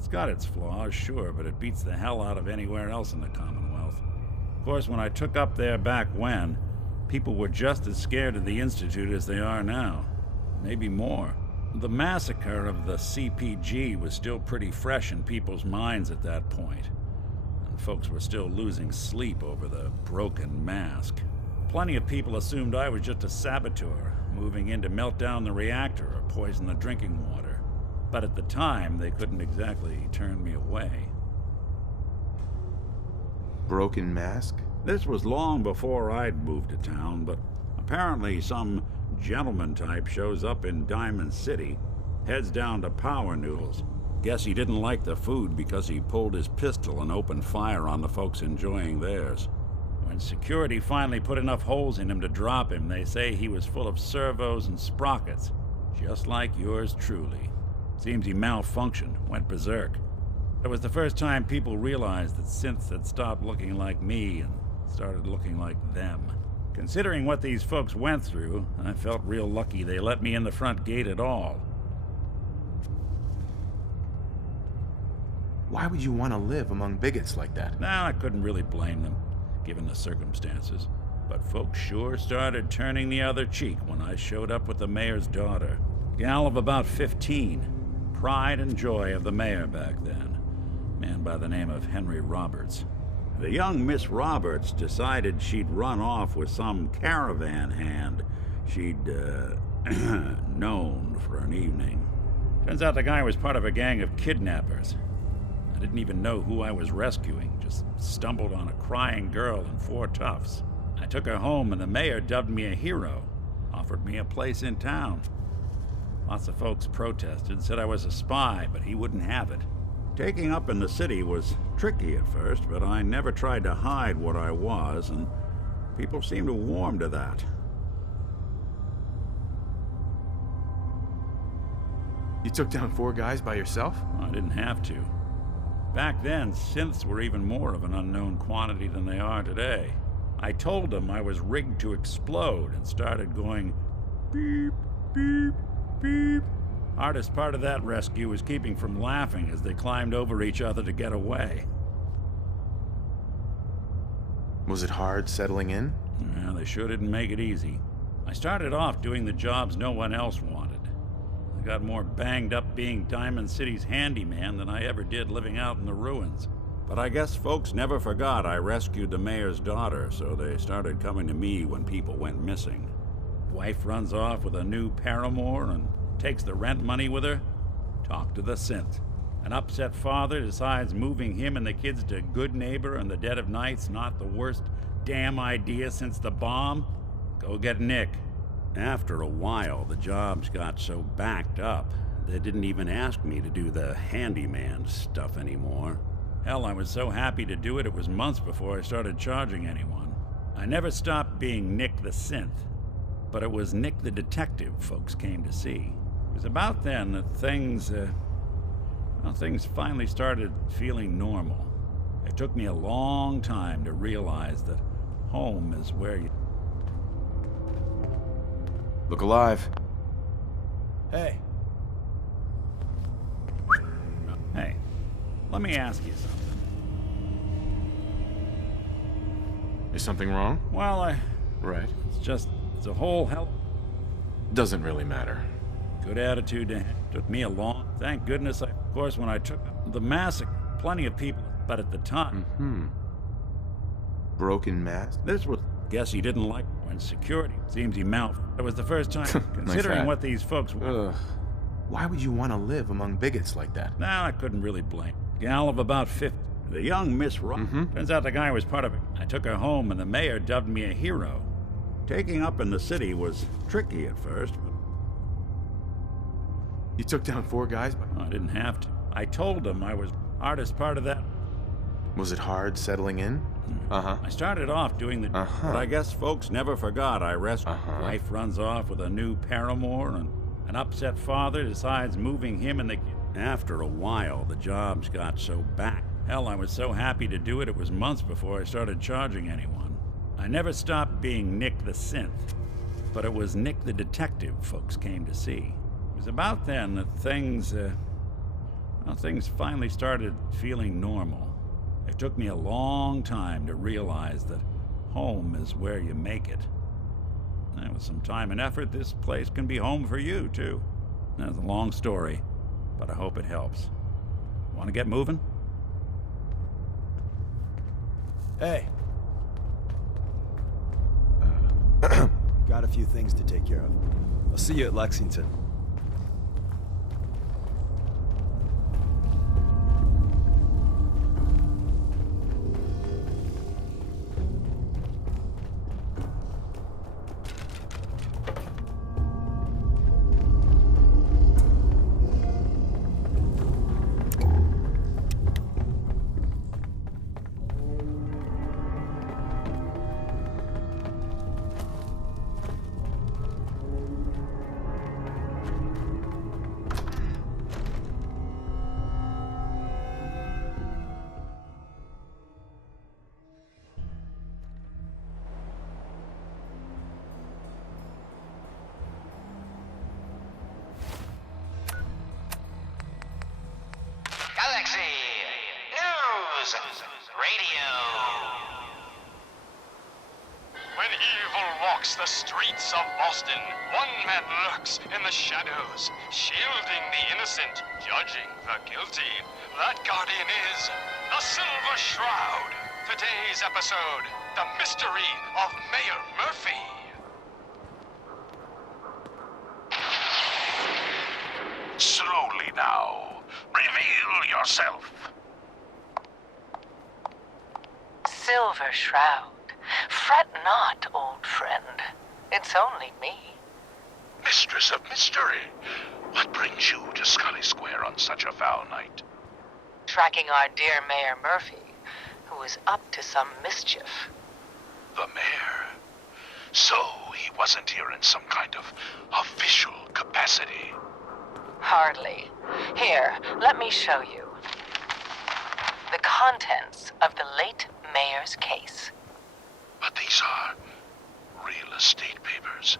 It's got its flaws, sure, but it beats the hell out of anywhere else in the Commonwealth. Of course, when I took up there back when, people were just as scared of the Institute as they are now. Maybe more. The massacre of the CPG was still pretty fresh in people's minds at that point, and folks were still losing sleep over the broken mask. Plenty of people assumed I was just a saboteur, moving in to melt down the reactor or poison the drinking water. But at the time, they couldn't exactly turn me away. Broken mask? This was long before I'd moved to town, but apparently some gentleman type shows up in Diamond City, heads down to Power Noodles. Guess he didn't like the food because he pulled his pistol and opened fire on the folks enjoying theirs. When security finally put enough holes in him to drop him, they say he was full of servos and sprockets, just like yours truly. Seems he malfunctioned, went berserk. It was the first time people realized that synths had stopped looking like me and started looking like them. Considering what these folks went through, I felt real lucky they let me in the front gate at all. Why would you want to live among bigots like that? Now, I couldn't really blame them, given the circumstances. But folks sure started turning the other cheek when I showed up with the mayor's daughter. Gal of about 15. Pride and joy of the mayor back then. Man by the name of Henry Roberts. The young Miss Roberts decided she'd run off with some caravan hand she'd, known for an evening. Turns out the guy was part of a gang of kidnappers. I didn't even know who I was rescuing, just stumbled on a crying girl and 4 toughs. I took her home and the mayor dubbed me a hero, offered me a place in town. Lots of folks protested, said I was a spy, but he wouldn't have it. Taking up in the city was tricky at first, but I never tried to hide what I was, and people seemed to warm to that. You took down 4 guys by yourself? I didn't have to. Back then, synths were even more of an unknown quantity than they are today. I told them I was rigged to explode and started going beep, beep, beep. Hardest part of that rescue was keeping from laughing as they climbed over each other to get away. Was it hard settling in? Yeah, they sure didn't make it easy. I started off doing the jobs no one else wanted. I got more banged up being Diamond City's handyman than I ever did living out in the ruins. But I guess folks never forgot I rescued the mayor's daughter, so they started coming to me when people went missing. Wife runs off with a new paramour and takes the rent money with her. Talk to the synth. An upset father decides moving him and the kids to Good Neighbor in the dead of night's not the worst damn idea since the bomb. Go get Nick. After a while, the jobs got so backed up, they didn't even ask me to do the handyman stuff anymore. Hell, I was so happy to do it, it was months before I started charging anyone. I never stopped being Nick the synth, but it was Nick the detective folks came to see. It was about then that things finally started feeling normal. It took me a long time to realize that home is where you... Look alive. Hey. Hey, let me ask you something. Is something wrong? Well, Right. it's a whole hell... Doesn't really matter. Good attitude to have. Took me a long... Thank goodness of course, when I took the massacre, plenty of people, but at the time... Broken mask? This was... Guess he didn't like when security. Seems he It was the first time, considering what these folks... Why would you want to live among bigots like that? Now, I couldn't really blame. Gal of about 50. The young Miss Turns out the guy was part of it. I took her home and the mayor dubbed me a hero. Taking up in the city was tricky at first, but... You took down 4 guys by... I didn't have to. I told them I was... Hardest part of that... Was it hard settling in? I started off doing the... But I guess folks never forgot I rescued. Wife runs off with a new paramour, and an upset father decides moving him and the... After a while, the jobs got so back. Hell, I was so happy to do it, it was months before I started charging anyone. I never stopped being Nick the synth, but it was Nick the detective folks came to see. It was about then that things Well, things finally started feeling normal. It took me a long time to realize that home is where you make it. And with some time and effort, this place can be home for you, too. That's a long story, but I hope it helps. Want to get moving? Hey. Got a few things to take care of. I'll see you at Lexington. Galaxy News Radio. When evil walks the streets of Boston, one man lurks in the shadows, shielding the innocent, judging the guilty. That guardian is the Silver Shroud. Today's episode, the mystery of Mayor Murphy. Slowly now. Reveal yourself. Silver Shroud. Fret not, old friend. It's only me. Mistress of Mystery. What brings you to Scully Square on such a foul night? Tracking our dear Mayor Murphy, who is up to some mischief. The mayor. So he wasn't here in some kind of official capacity. Hardly. Here, let me show you. The contents of the late mayor's case. But these are real estate papers.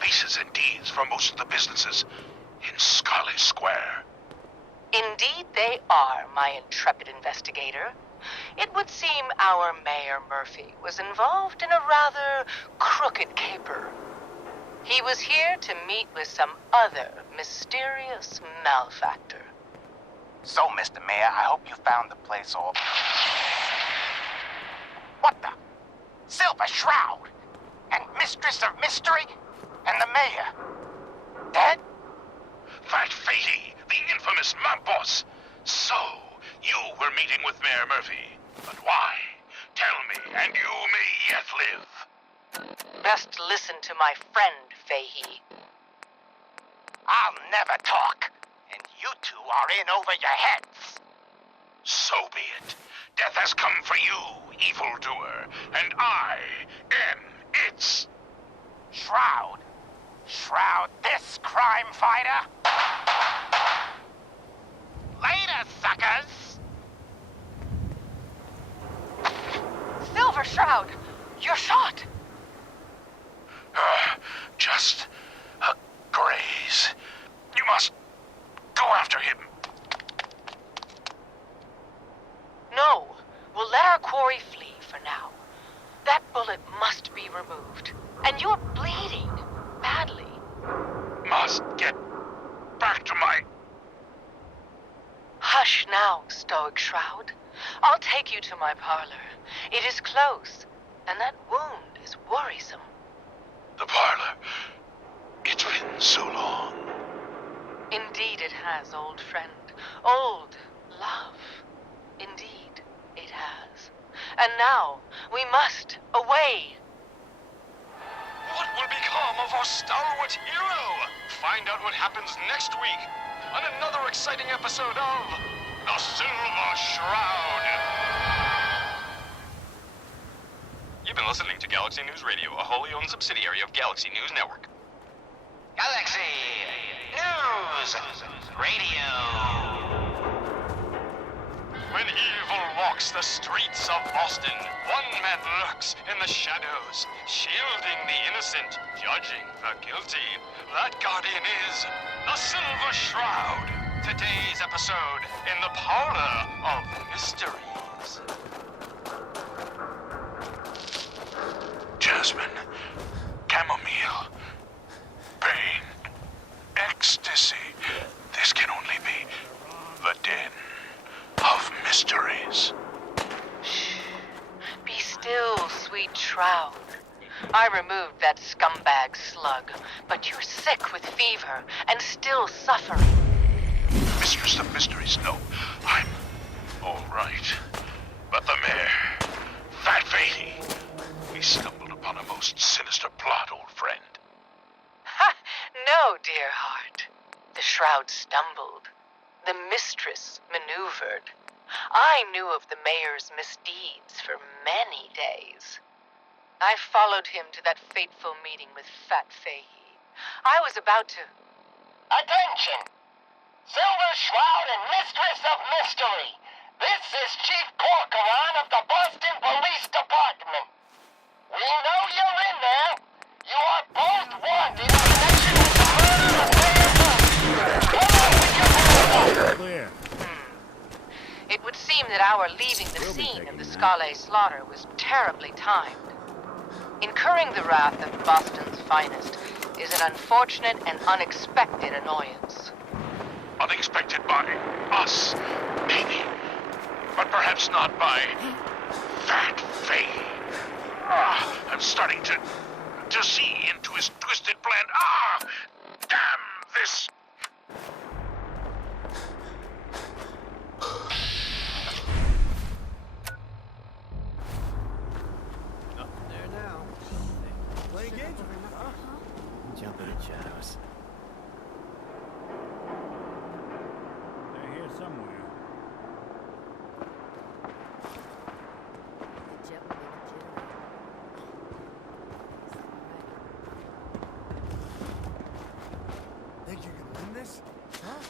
Leases and deeds for most of the businesses in Scully Square. Indeed they are, my intrepid investigator. It would seem our Mayor Murphy was involved in a rather crooked caper. He was here to meet with some other mysterious malefactor. So, Mr. Mayor, I hope you found the place all... What the? Silver Shroud? And Mistress of Mystery? And the Mayor? Dead? That Fahey, the infamous mob boss. So, you were meeting with Mayor Murphy. But why? Tell me, and you may yet live. Best listen to my friend, Fahey. I'll never talk. And you two are in over your heads. So be it. Death has come for you, evildoer, and I am its... Shroud. Shroud this crime fighter. Later, suckers. Silver Shroud, you're shot. Just a graze. You must go after him. No, we'll let our quarry flee for now. That bullet must be removed. And you're bleeding badly. Must get back to my... Hush now, Stoic Shroud. I'll take you to my parlor. It is close, and that wound is worrisome. The parlor. It's been so long. Indeed it has, old friend. Old love. Indeed it has. And now, we must away. What will become of our stalwart hero? Find out what happens next week on another exciting episode of The Silver Shroud. You've been listening to Galaxy News Radio, a wholly owned subsidiary of Galaxy News Network. Galaxy News Radio. When evil walks the streets of Boston, one man lurks in the shadows, shielding the innocent, judging the guilty. That guardian is the Silver Shroud. today's episode in the Parlor of Mysteries. Jasmine, chamomile, pain, ecstasy. This can only be the den of mysteries. Be still, sweet Shroud. I removed that scumbag slug, but you're sick with fever and still suffering. Mistress of Mysteries, no, I'm all right. But the mayor, Fat Fatey, we stumbled upon a most sinister plot, old friend. Ha! No, dear heart. The Shroud stumbled. The mistress maneuvered. I knew of the mayor's misdeeds for many days. I followed him to that fateful meeting with Fat Fahey. I was about to... Attention! Silver Shroud and Mistress of Mystery. This is Chief Corcoran of the Boston Police Department. We know you're in there. You are both wanted in connection with the murder of Mayor Murphy. Come on with your boots. Clear. It would seem that our leaving the scene of the Scalé slaughter was terribly timed. Incurring the wrath of Boston's finest is an unfortunate and unexpected annoyance. Unexpected by us, maybe. But perhaps not by Fat Faye. I'm starting to see into his twisted plan. Damn this. There now. Play games with me, huh? Jump in the shadows. They're here somewhere. Think you can win this? Huh?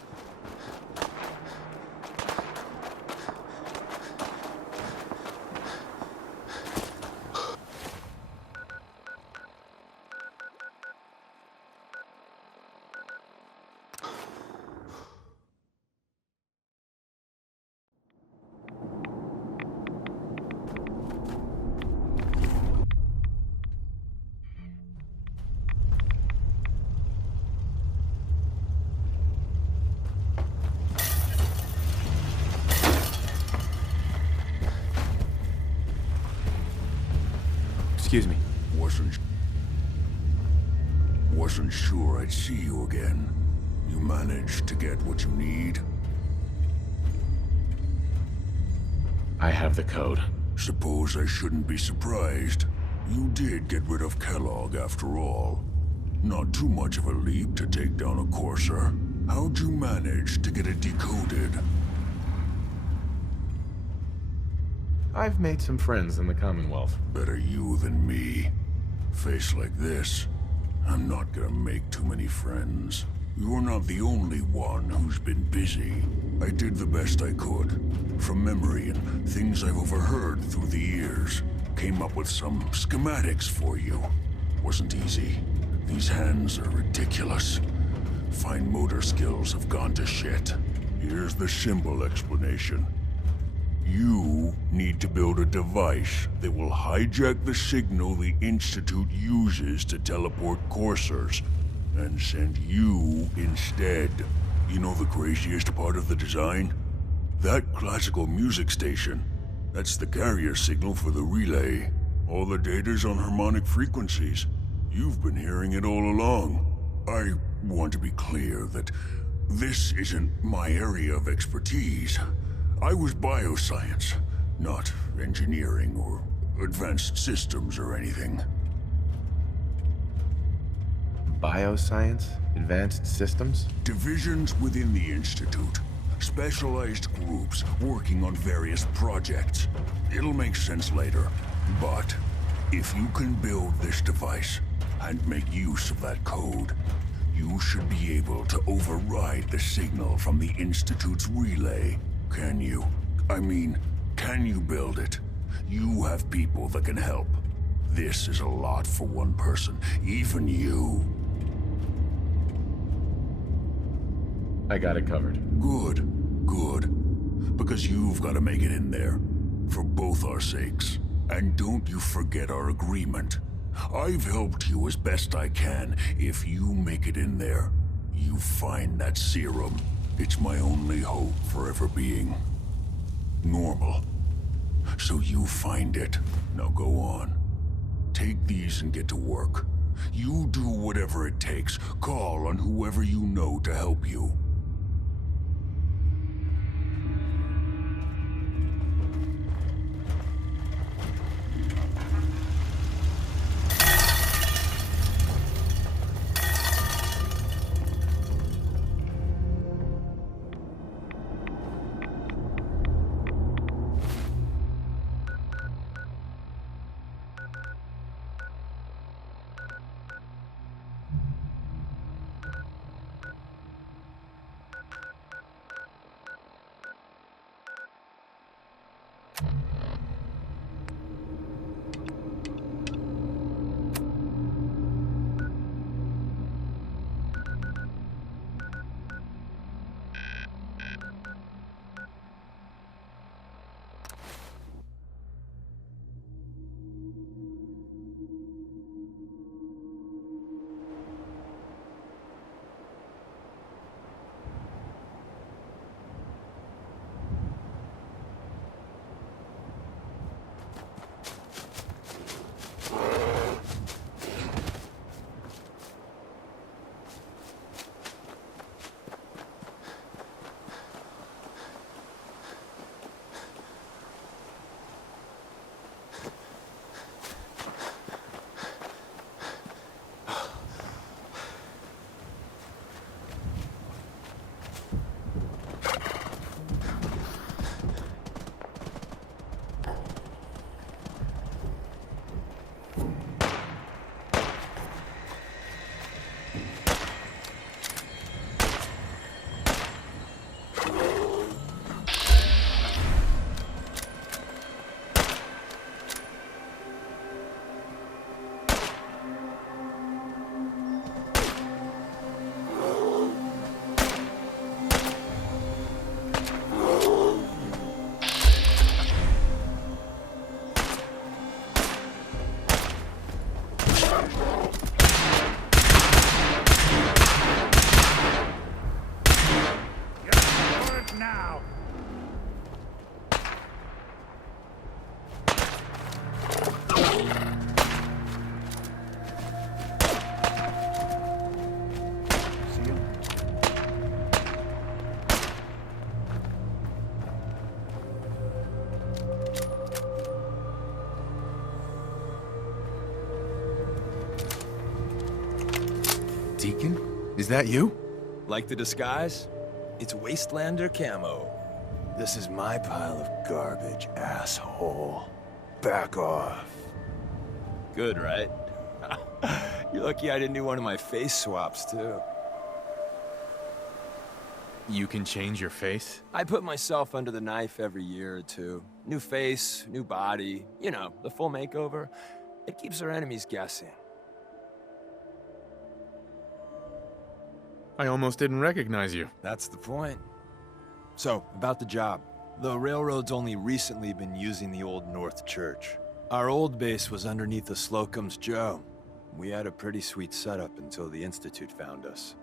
Excuse me. Wasn't sure I'd see you again. You managed to get what you need? I have the code. Suppose I shouldn't be surprised. You did get rid of Kellogg after all. Not too much of a leap to take down a Courser. How'd you manage to get it decoded? I've made some friends in the Commonwealth. Better you than me. Face like this, I'm not gonna make too many friends. You're not the only one who's been busy. I did the best I could. From memory and things I've overheard through the years. Came up with some schematics for you. Wasn't easy. These hands are ridiculous. Fine motor skills have gone to shit. Here's the simple explanation. You need to build a device that will hijack the signal the Institute uses to teleport coursers, and send you instead. You know the craziest part of the design? That classical music station. That's the carrier signal for the relay. All the data's on harmonic frequencies. You've been hearing it all along. I want to be clear that this isn't my area of expertise. I was bioscience, not engineering or advanced systems or anything. Bioscience? Advanced systems? Divisions within the Institute. Specialized groups working on various projects. It'll make sense later. But if you can build this device and make use of that code, you should be able to override the signal from the Institute's relay. Can you? I mean, can you build it? You have people that can help. This is a lot for one person, even you. I got it covered. Good, good. Because you've got to make it in there. For both our sakes. And don't you forget our agreement. I've helped you as best I can. If you make it in there, you find that serum. It's my only hope for ever being normal. So you find it. Now go on. Take these and get to work. You do whatever it takes. Call on whoever you know to help you. Deacon? Is that you? Like the disguise? It's Wastelander camo. This is my pile of garbage, asshole. Back off. Good, right? You're lucky I didn't do one of my face swaps, too. You can change your face? I put myself under the knife every year or two. New face, new body. You know, the full makeover. It keeps our enemies guessing. I almost didn't recognize you. That's the point. So, about the job. The railroad's only recently been using the Old North Church. Our old base was underneath the Slocum's Joe. We had a pretty sweet setup until the Institute found us.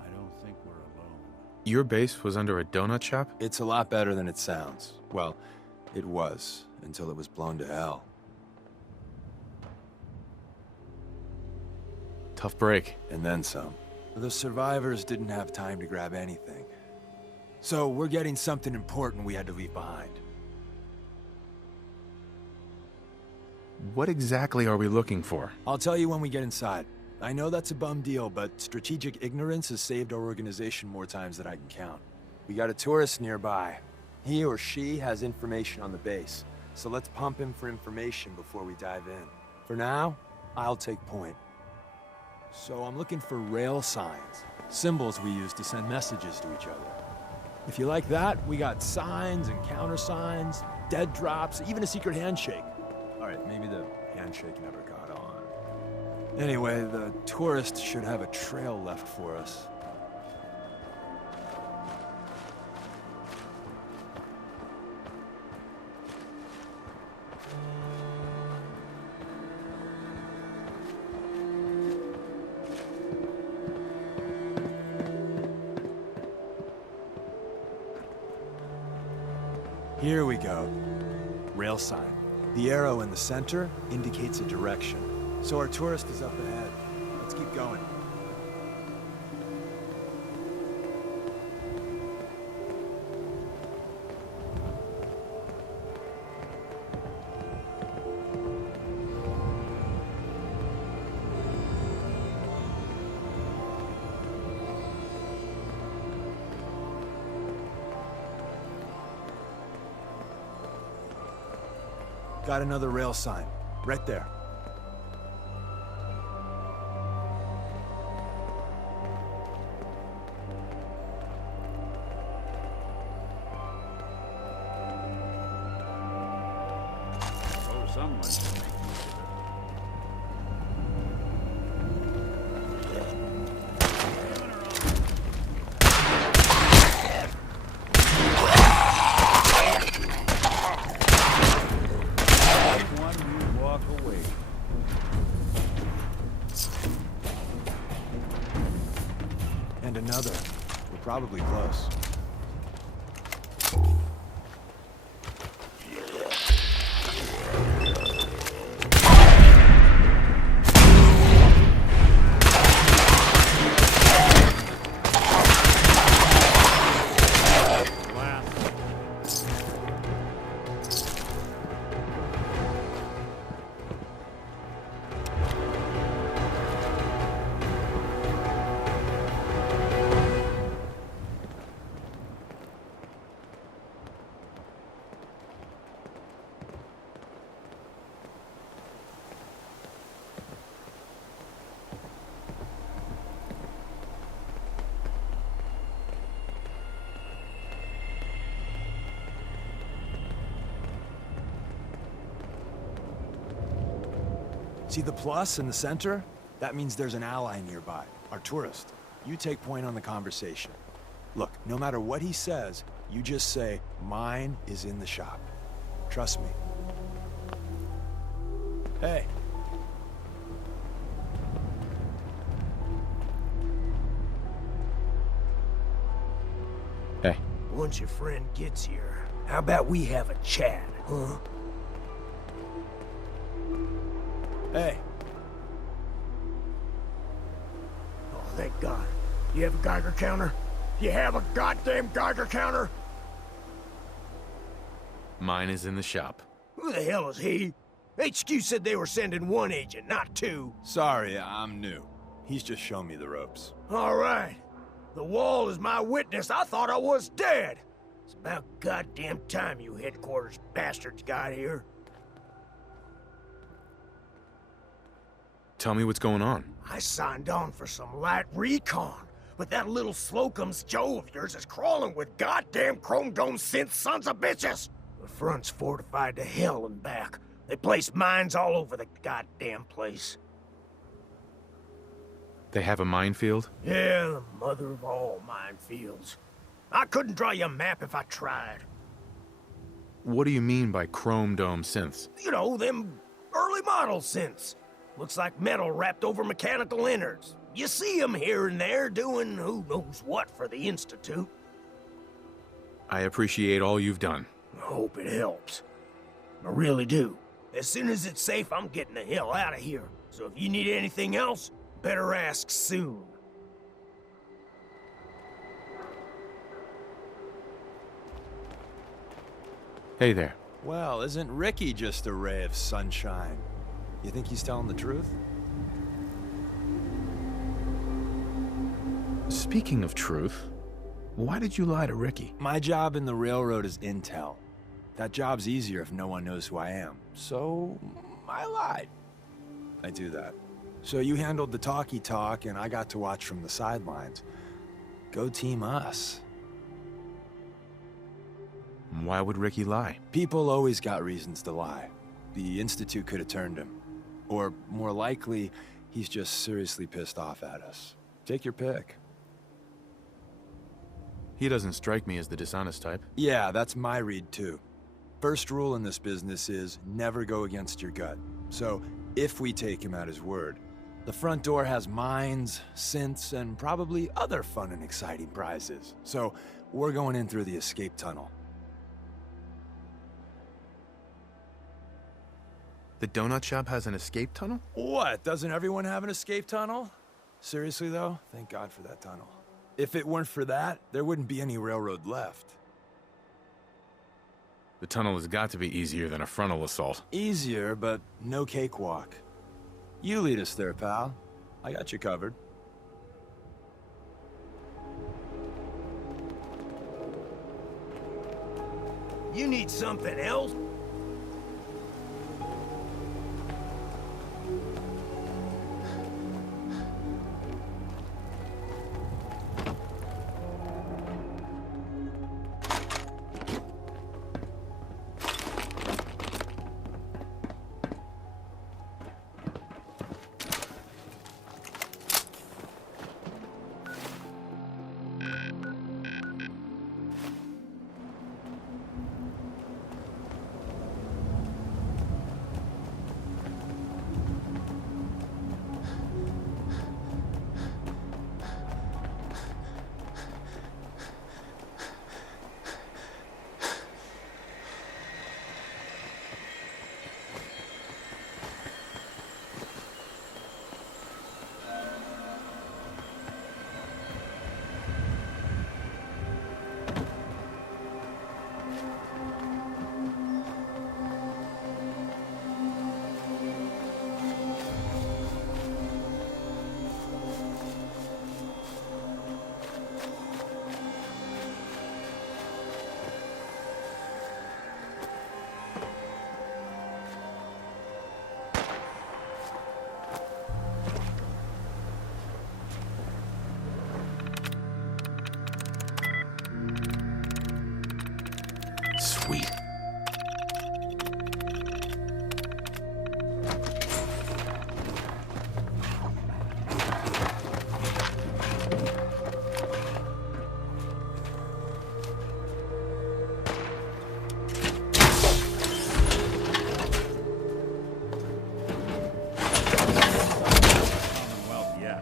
I don't think we're alone. Your base was under a donut shop? It's a lot better than it sounds. Well, it was, until it was blown to hell. Tough break. And then some. The survivors didn't have time to grab anything. So we're getting something important we had to leave behind. What exactly are we looking for? I'll tell you when we get inside. I know that's a bum deal, but strategic ignorance has saved our organization more times than I can count. We got a tourist nearby. He or she has information on the base, so let's pump him for information before we dive in. For now, I'll take point. So I'm looking for rail signs, symbols we use to send messages to each other. If you like that, we got signs and countersigns, dead drops, even a secret handshake. All right, maybe the handshake never got on. Anyway, the tourists should have a trail left for us. Here we go. Rail sign. The arrow in the center indicates a direction. So our tourist is up ahead. Let's keep going. Got another rail sign. Right there. Oh, someone. And another. We're probably close. See the plus in the center? That means there's an ally nearby, our tourist. You take point on the conversation. Look, no matter what he says, you just say, "Mine is in the shop." Trust me. Hey. Hey. Once your friend gets here, how about we have a chat, huh? Hey. Oh, thank God. You have a Geiger counter? You have a goddamn Geiger counter? Mine is in the shop. Who the hell is he? HQ said they were sending one agent, not two. Sorry, I'm new. He's just showing me the ropes. All right. The wall is my witness. I thought I was dead. It's about goddamn time you headquarters bastards got here. Tell me what's going on. I signed on for some light recon, but that little Slocum's Joe of yours is crawling with goddamn Chrome Dome synth sons of bitches. The front's fortified to hell and back. They placed mines all over the goddamn place. They have a minefield? Yeah, the mother of all minefields. I couldn't draw you a map if I tried. What do you mean by Chrome Dome synths? You know, them early model synths. Looks like metal wrapped over mechanical innards. You see them here and there doing who knows what for the Institute. I appreciate all you've done. I hope it helps. I really do. As soon as it's safe, I'm getting the hell out of here. So if you need anything else, better ask soon. Hey there. Well, isn't Ricky just a ray of sunshine? You think he's telling the truth? Speaking of truth, why did you lie to Ricky? My job in the railroad is intel. That job's easier if no one knows who I am. So, I lied. I do that. So you handled the talkie talk, and I got to watch from the sidelines. Go team us. Why would Ricky lie? People always got reasons to lie. The Institute could have turned him. Or, more likely, He's just seriously pissed off at us. Take your pick. He doesn't strike me as the dishonest type. Yeah, that's my read too. First rule in this business is never go against your gut. So, if we take him at his word, the front door has mines, synths, and probably other fun and exciting prizes. So, we're going in through the escape tunnel. The donut shop has an escape tunnel? What? Doesn't everyone have an escape tunnel? Seriously though, thank God for that tunnel. If it weren't for that, there wouldn't be any railroad left. The tunnel has got to be easier than a frontal assault. Easier, but no cakewalk. You lead us there, pal. I got you covered. You need something else? Sweet. Commonwealth yet.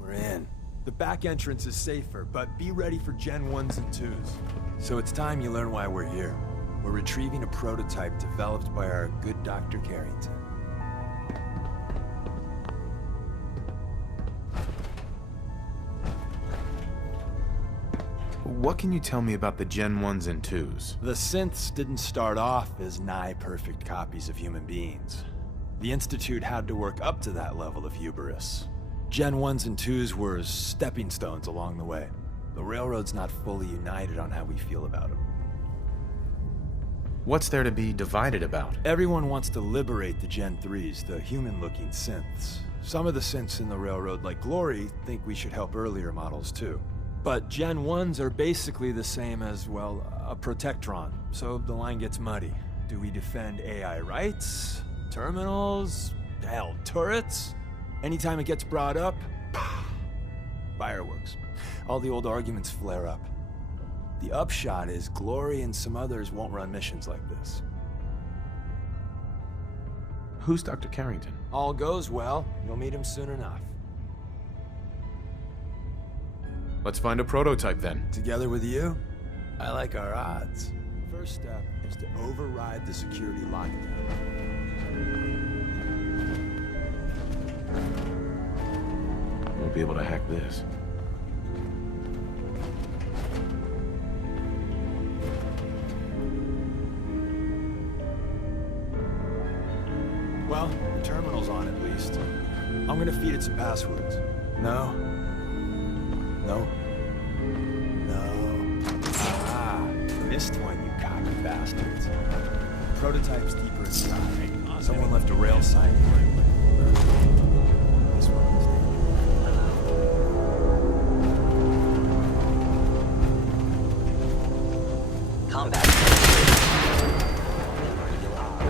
We're in. The back entrance is safer, but be ready for Gen 1s and 2s. So it's time you learn why we're here. We're retrieving a prototype developed by our good Dr. Carrington. What can you tell me about the Gen 1s and 2s? The synths didn't start off as nigh-perfect copies of human beings. The Institute had to work up to that level of hubris. Gen 1s and 2s were stepping stones along the way. The Railroad's not fully united on how we feel about them. What's there to be divided about? Everyone wants to liberate the Gen 3s, the human-looking synths. Some of the synths in the Railroad, like Glory, think we should help earlier models too. But Gen 1s are basically the same as, well, a Protectron, so the line gets muddy. Do we defend AI rights? Terminals? Hell, turrets? Anytime it gets brought up, fireworks. All the old arguments flare up. The upshot is Glory and some others won't run missions like this. Who's Dr. Carrington? All goes well, you'll meet him soon enough. Let's find a prototype then. Together with you, I like our odds. First step is to override the security lockdown. Won't be able to hack this. Well, gonna feed it some passwords. No? No? No. Ah, missed one, you cocky bastards. Prototype's deeper inside. Someone left a rail sign here. This one is dangerous. Combat. Wherever you are,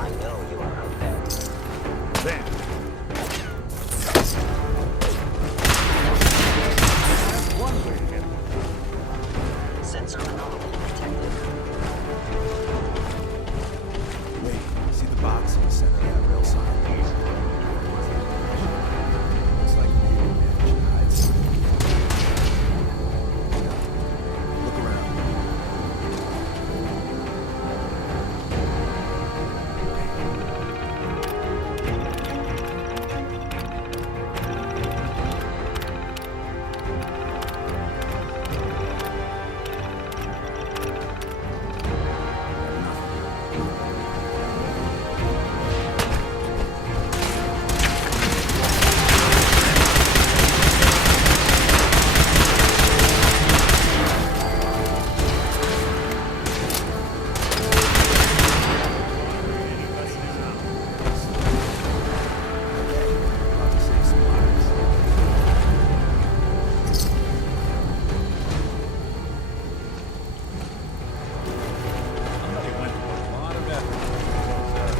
I know you are out there. There. That's one way to get them. Sensor anomaly detected. Wait, see the box in the center of that rail sign? Looks like maybe a man should hide something. Look around. About to save some lives. Somebody went to a lot of effort to close that.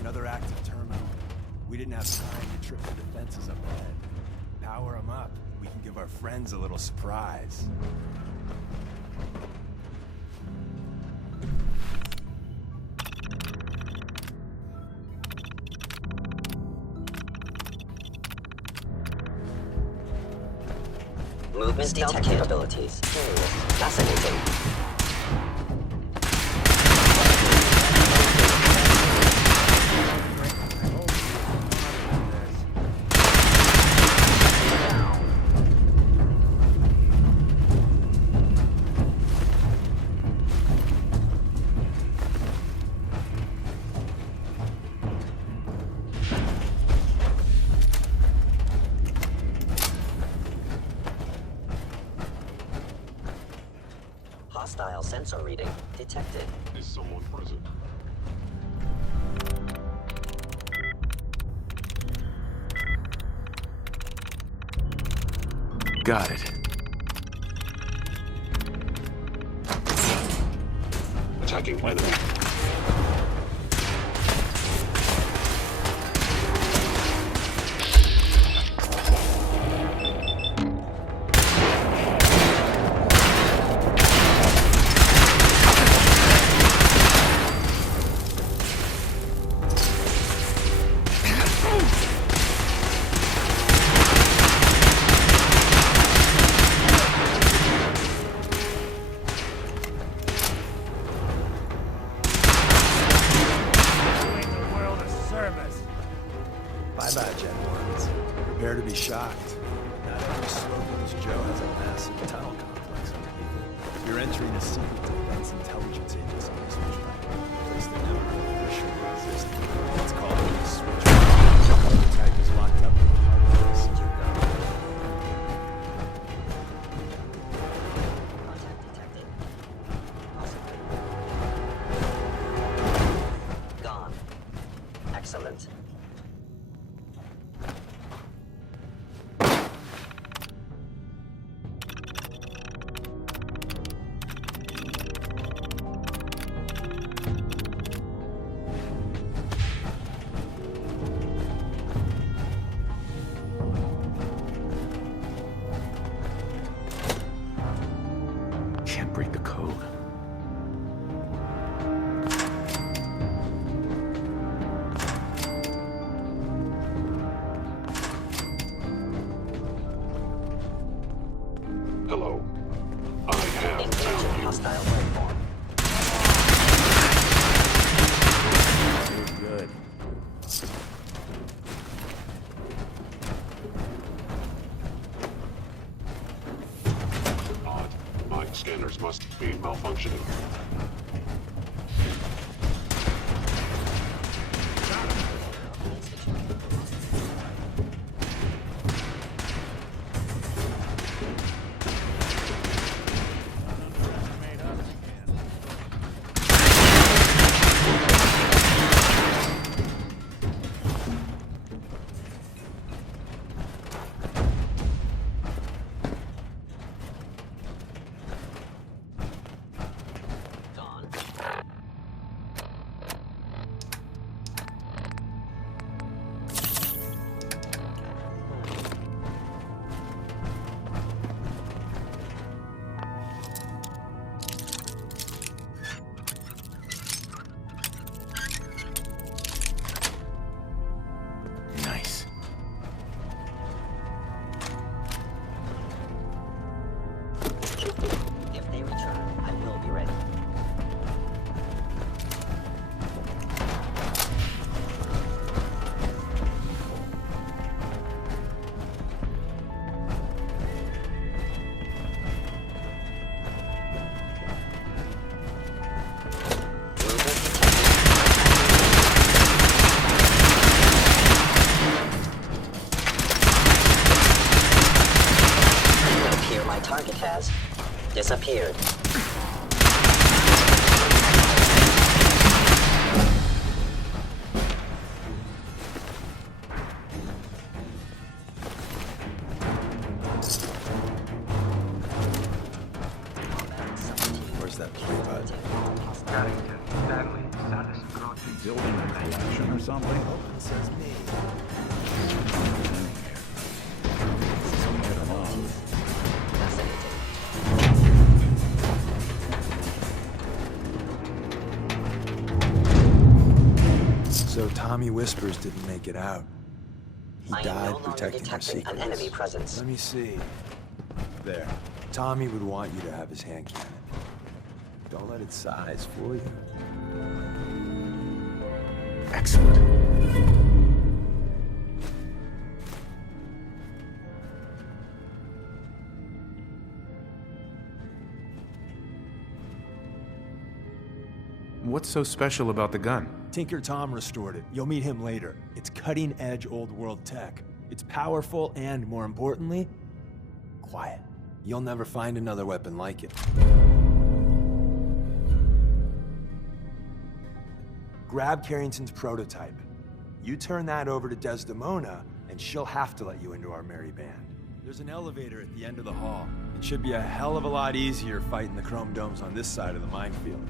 Another active terminal. We didn't have time to trip the defenses up ahead. Power them up. We can give our friends a little surprise. Movement stealth capabilities. Fascinating. Hostile sensor reading detected. Is someone present? Got it. Attacking enemy. Doing the world a service. Bye-bye, Gen 1s. Prepare to be shocked. Not every Slocum's Joe has a massive tunnel complex underneath it. You're entering a secret defense intelligence agency research lab. Place that never officially existed. It's called the Switch. The type is locked up in the heart of this. Contact detected. Possibly. Gone. Excellent. Can't break the code. scanners must be malfunctioning. Nice. If they return, I will be ready. It would appear my target has disappeared. Where's that play button? Building a collection or something? It says me. Get 'em off. So Tommy Whispers didn't make it out. He I am died no longer protecting our detecting an secrets. enemy presence. Let me see. There. Tommy would want you to have his hand cannon. Don't let its size fool you. Excellent. What's so special about the gun? Tinker Tom restored it. You'll meet him later. It's cutting-edge old-world tech. It's powerful and, more importantly, quiet. You'll never find another weapon like it. Grab Carrington's prototype. You turn that over to Desdemona, and she'll have to let you into our merry band. There's an elevator at the end of the hall. It should be a hell of a lot easier fighting the chrome domes on this side of the minefield.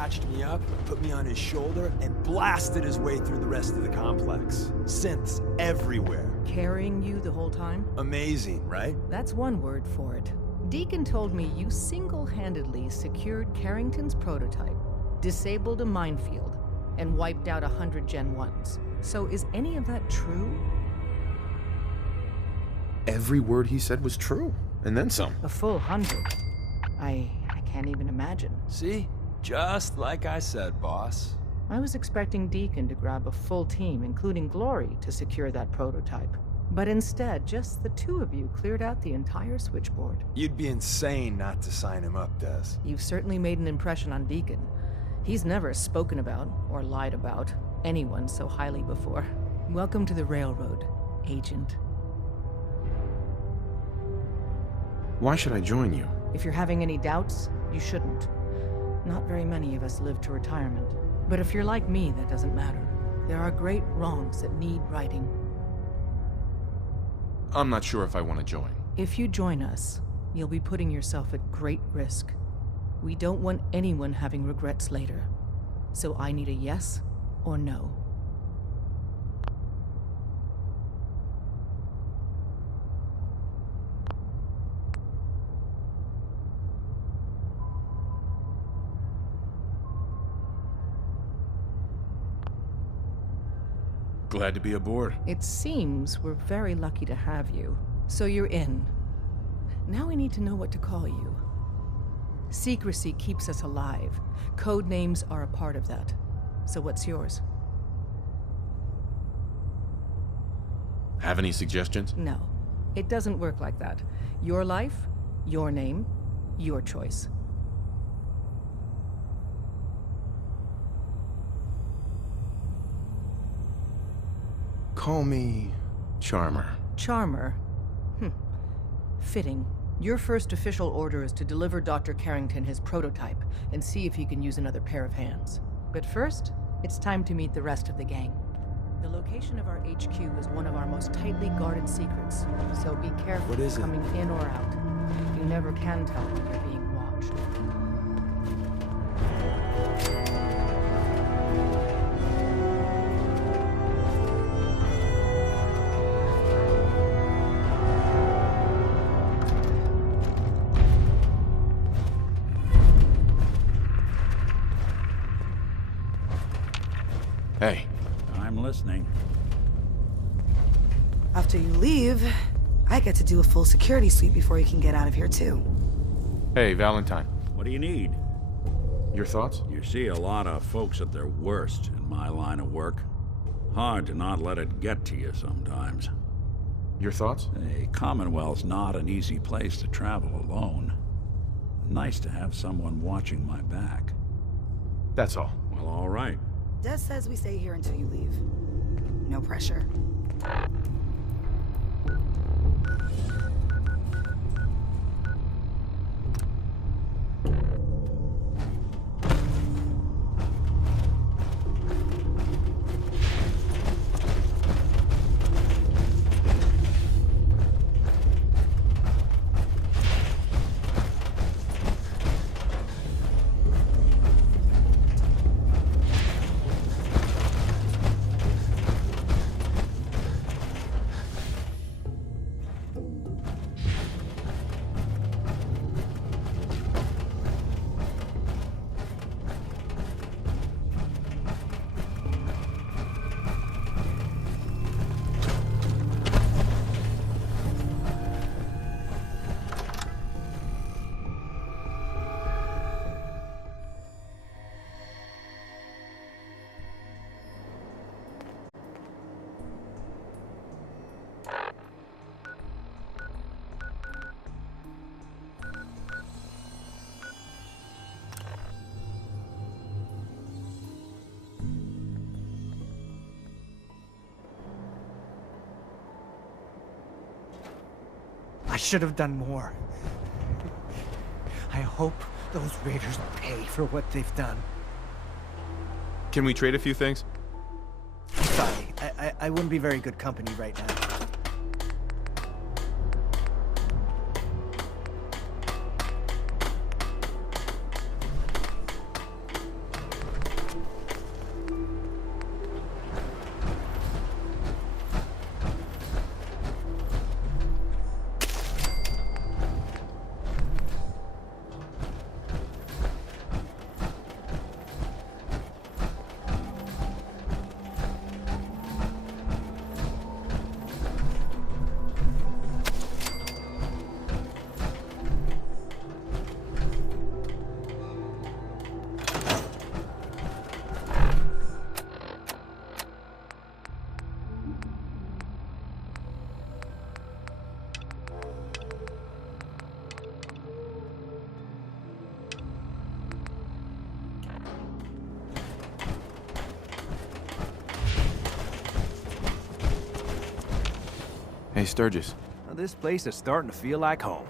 patched me up, put me on his shoulder, and blasted his way through the rest of the complex. Synths everywhere. Carrying you the whole time? Amazing, right? That's one word for it. Deacon told me you single-handedly secured Carrington's prototype, disabled a minefield, and wiped out 100 Gen 1s. So is any of that true? Every word he said was true, and then some. A full 100. I can't even imagine. See? Just like I said, boss. I was expecting Deacon to grab a full team, including Glory, to secure that prototype. But instead, just the two of you cleared out the entire switchboard. You'd be insane not to sign him up, Des. You've certainly made an impression on Deacon. He's never spoken about, or lied about, anyone so highly before. Welcome to the Railroad, Agent. Why should I join you? If you're having any doubts, you shouldn't. Not very many of us live to retirement. But if you're like me, that doesn't matter. There are great wrongs that need righting. I'm not sure if I want to join. If you join us, you'll be putting yourself at great risk. We don't want anyone having regrets later. So I need a yes or no. Glad to be aboard. It seems we're very lucky to have you. So you're in. Now we need to know what to call you. Secrecy keeps us alive. Code names are a part of that. So what's yours? Have any suggestions? No. It doesn't work like that. Your life, your name, your choice. Call me Charmer. Charmer? Fitting. Your first official order is to deliver Dr. Carrington his prototype and see if he can use another pair of hands. But first, it's time to meet the rest of the gang. The location of our HQ is one of our most tightly guarded secrets, so be careful What is it? coming in or out. You never can tell when you're being watched. Hey. I'm listening. After you leave, I get to do a full security sweep before you can get out of here, too. Hey, Valentine. What do you need? Your thoughts? You see a lot of folks at their worst in my line of work. Hard to not let it get to you sometimes. Your thoughts? A Commonwealth's not an easy place to travel alone. Nice to have someone watching my back. That's all. Well, all right. Des says we stay here until you leave. No pressure. I should have done more. I hope those raiders pay for what they've done. Can we trade a few things? Sorry, I wouldn't be very good company right now. Hey, Sturgis. Now, this place is starting to feel like home.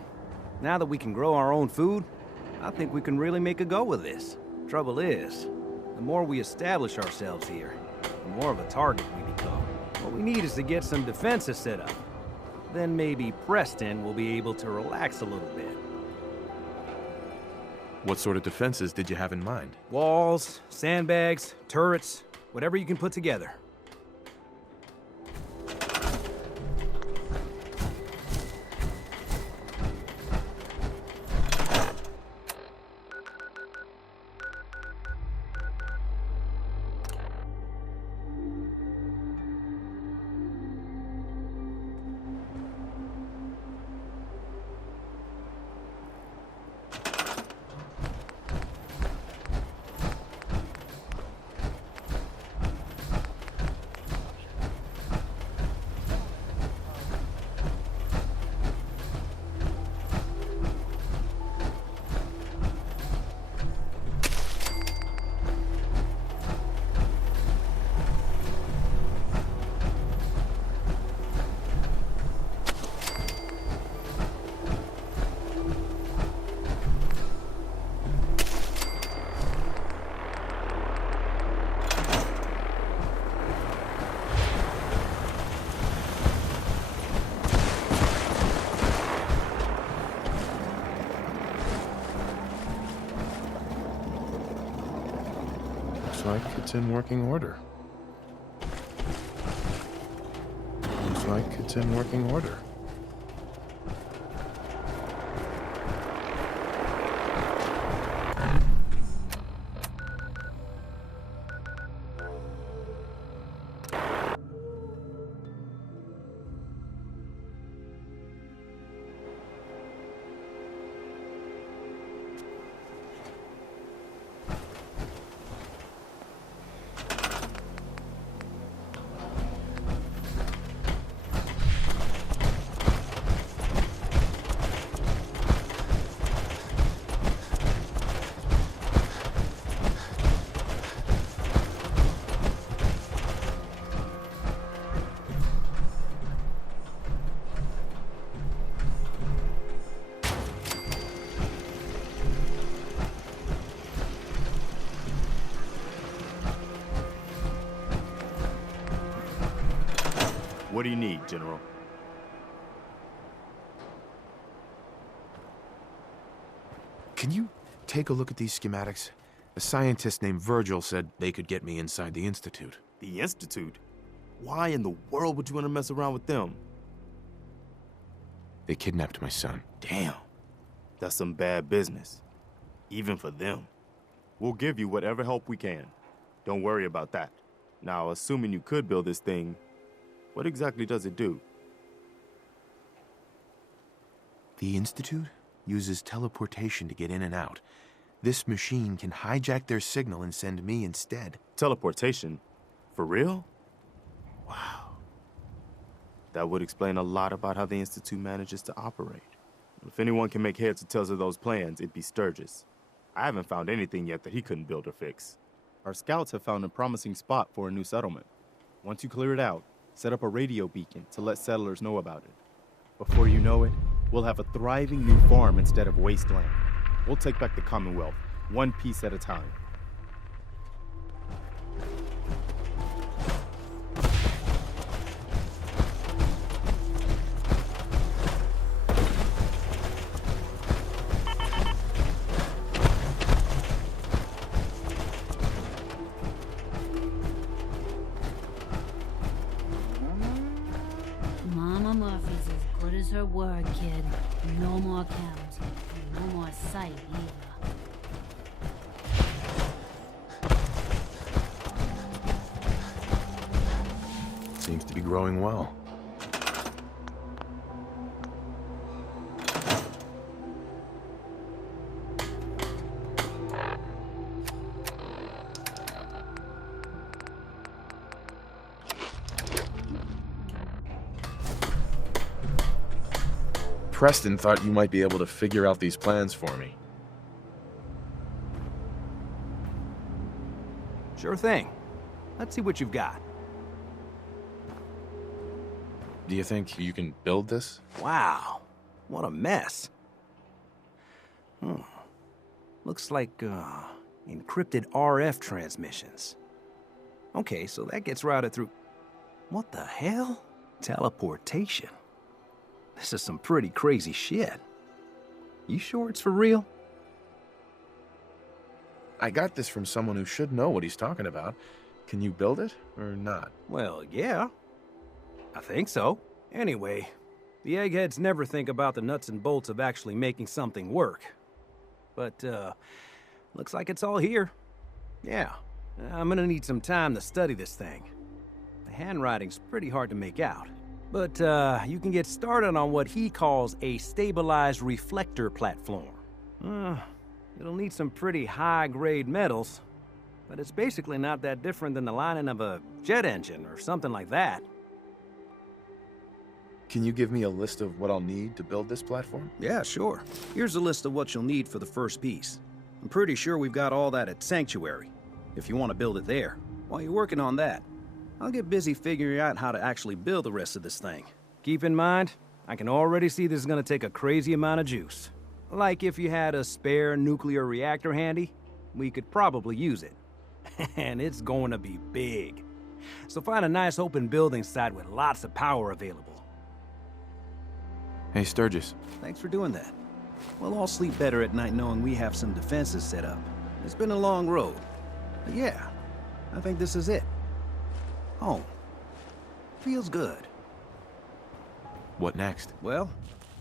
Now that we can grow our own food, I think we can really make a go with this. Trouble is, the more we establish ourselves here, the more of a target we become. What we need is to get some defenses set up. Then maybe Preston will be able to relax a little bit. What sort of defenses did you have in mind? Walls, sandbags, turrets, whatever you can put together. Looks like it's in working order. Looks like it's in working order. What do you need, General? Can you take a look at these schematics? A scientist named Virgil said they could get me inside the Institute. The Institute? Why in the world would you want to mess around with them? They kidnapped my son. Damn. That's some bad business. Even for them. We'll give you whatever help we can. Don't worry about that. Now, assuming you could build this thing, what exactly does it do? The Institute uses teleportation to get in and out. This machine can hijack their signal and send me instead. Teleportation? For real? Wow. That would explain a lot about how the Institute manages to operate. If anyone can make heads or tails of those plans, it'd be Sturgis. I haven't found anything yet that he couldn't build or fix. Our scouts have found a promising spot for a new settlement. Once you clear it out, set up a radio beacon to let settlers know about it. Before you know it, we'll have a thriving new farm instead of wasteland. We'll take back the Commonwealth, one piece at a time. Mama Murphy's as good as her word, kid. No more cows. No more sight either. Seems to be growing well. Preston thought you might be able to figure out these plans for me. Sure thing. Let's see what you've got. Do you think you can build this? Wow, what a mess. Looks like, encrypted RF transmissions. Okay, so that gets routed through... What the hell? Teleportation. This is some pretty crazy shit. You sure it's for real? I got this from someone who should know what he's talking about. Can you build it, or not? Well, yeah. I think so. Anyway, the eggheads never think about the nuts and bolts of actually making something work. But, looks like it's all here. Yeah, I'm gonna need some time to study this thing. The handwriting's pretty hard to make out. But, you can get started on what he calls a stabilized reflector platform. It'll need some pretty high-grade metals, but it's basically not that different than the lining of a jet engine or something like that. Can you give me a list of what I'll need to build this platform? Yeah, sure. Here's a list of what you'll need for the first piece. I'm pretty sure we've got all that at Sanctuary, if you want to build it there. While you're working on that, I'll get busy figuring out how to actually build the rest of this thing. Keep in mind, I can already see this is gonna take a crazy amount of juice. Like if you had a spare nuclear reactor handy, we could probably use it. And it's going to be big. So find a nice open building site with lots of power available. Hey, Sturgis. Thanks for doing that. We'll all sleep better at night knowing we have some defenses set up. It's been a long road. But yeah, I think this is it. Home. Feels good. What next? Well,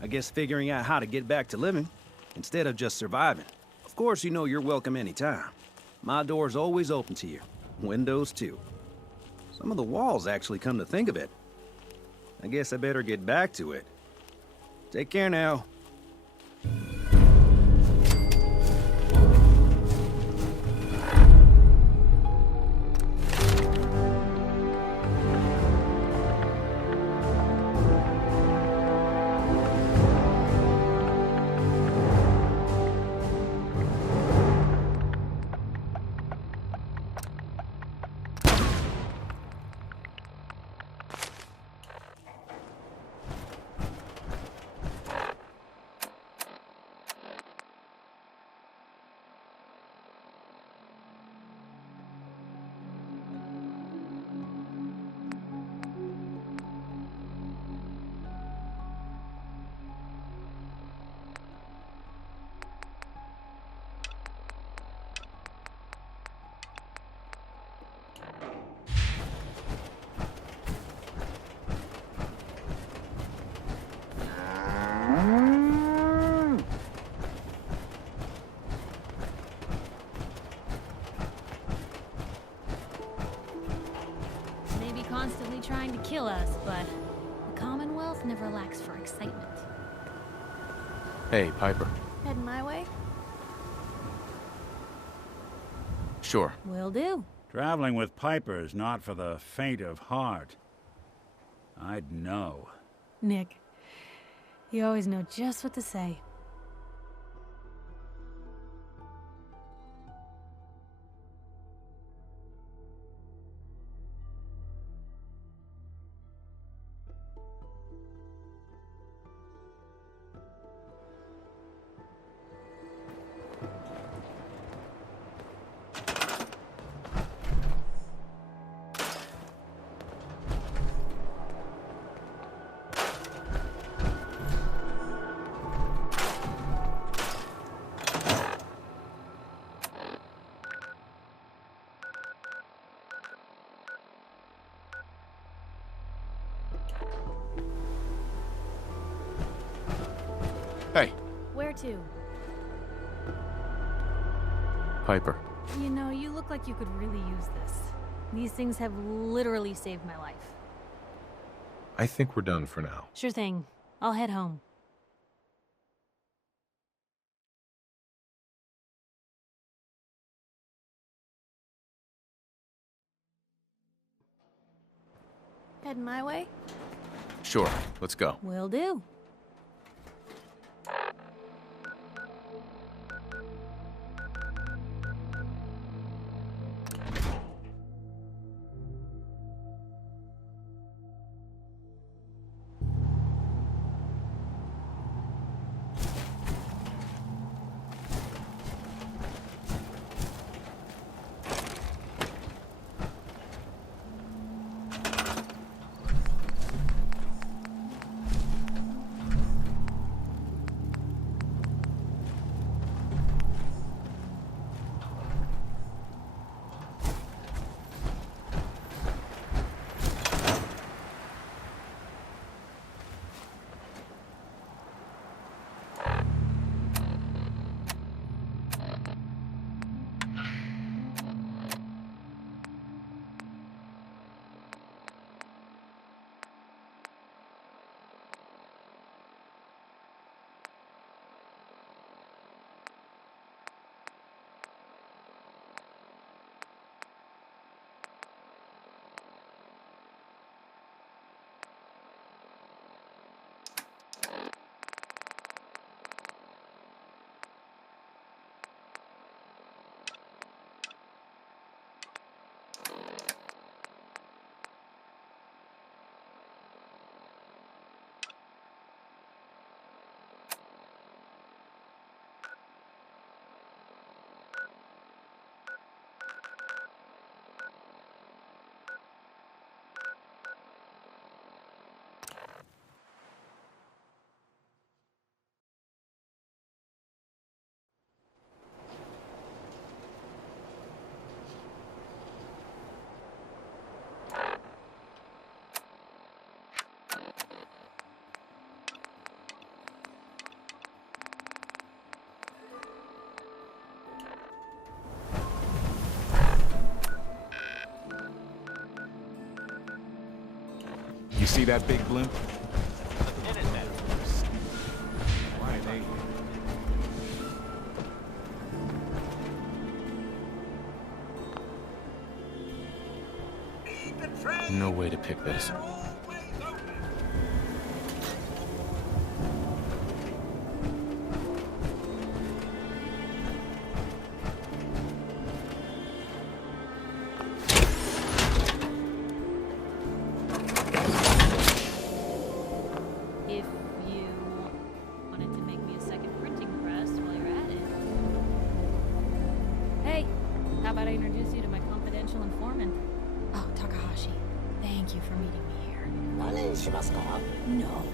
I guess figuring out how to get back to living, instead of just surviving. Of course, you know you're welcome anytime. My door's always open to you. Windows, too. Some of the walls actually come to think of it. I guess I better get back to it. Take care now. Constantly trying to kill us, but the Commonwealth never lacks for excitement. Hey, Piper. Heading my way? Sure. Will do. Traveling with Piper is not for the faint of heart. I'd know. Nick, you always know just what to say. Hey. Where to? Piper. You know, you look like you could really use this. These things have literally saved my life. I think we're done for now. Sure thing. I'll head home. Heading my way? Sure. Let's go. Will do. see that big blimp? Why are they? No way to pick this. If you wanted to make me a second printing press while you're at it. Hey, how about I introduce you to my confidential informant? Oh, Takahashi, thank you for meeting me here. Nani shimasu ka? No.